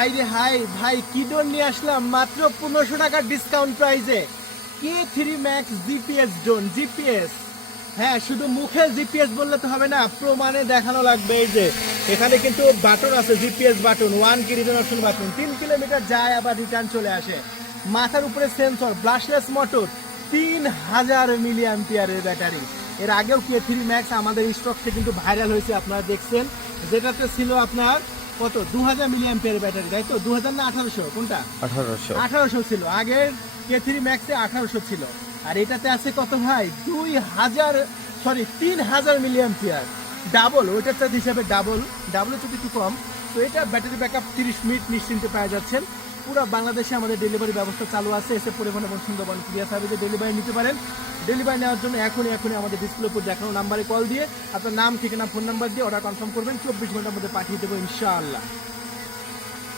High রে high ভাই, কি ড্রোন নিয়ে আসলাম মাত্র 1500 টাকার ডিসকাউন্ট প্রাইসে। K3 Max GPS drone, GPS. হ্যাঁ, শুধু মুখে জিপিএস বললে তো হবে না, প্রমাণে দেখানো লাগবে। এই যে এখানে কিন্তু বাটন আছে, জিপিএস বাটন, 1 কি রিটার্ন অপশন বাটন, 3 কিলোমিটার যায় আবার রিটার্ন চলে আসে। মাথার উপরে সেন্সর, ব্রাশলেস মোটর, 3000 মিলি অ্যাম্পিয়ারের ব্যাটারি। এর আগেও K3 Max আমাদের স্টকসে কিন্তু ভাইরাল হয়েছে, আপনারা দেখছেন। যেটাতে ছিল আপনার কত 2000 মিলি অ্যাম্পিয়ারের ব্যাটারি, তাই তো? 2000 না 1800, কোনটা? 1800 ছিল আগের K3 Max এ, 1800 ছিল। আর এটাতে আছে কত ভাই, 3000 মিলি অ্যাম্পিয়ার, ডাবল ওইটার চার্জ হিসাবে, ডাবল থেকে একটু কম। তো এটা ব্যাটারি ব্যাকআপ 30 মিনিট নিশ্চিন্তে পেয়ে যাচ্ছেন। পুরো বাংলাদেশে আমাদের ডেলিভারি ব্যবস্থা চালু আছে। এসে পরিবহন এবং সুন্দরবন কুরিয়ার সার্ভিসে ডেলিভারি নিতে পারেন। ডেলিভারি নেওয়ার জন্য এখনই আমাদের ডিসপ্লের উপর দেখানো নাম্বারে কল দিয়ে আপনার নাম, ঠিকানা, ফোন নাম্বার দিয়ে অর্ডার কনফার্ম করবেন। 24 ঘন্টার মধ্যে পাঠিয়ে দেবো ইনশাআল্লাহ।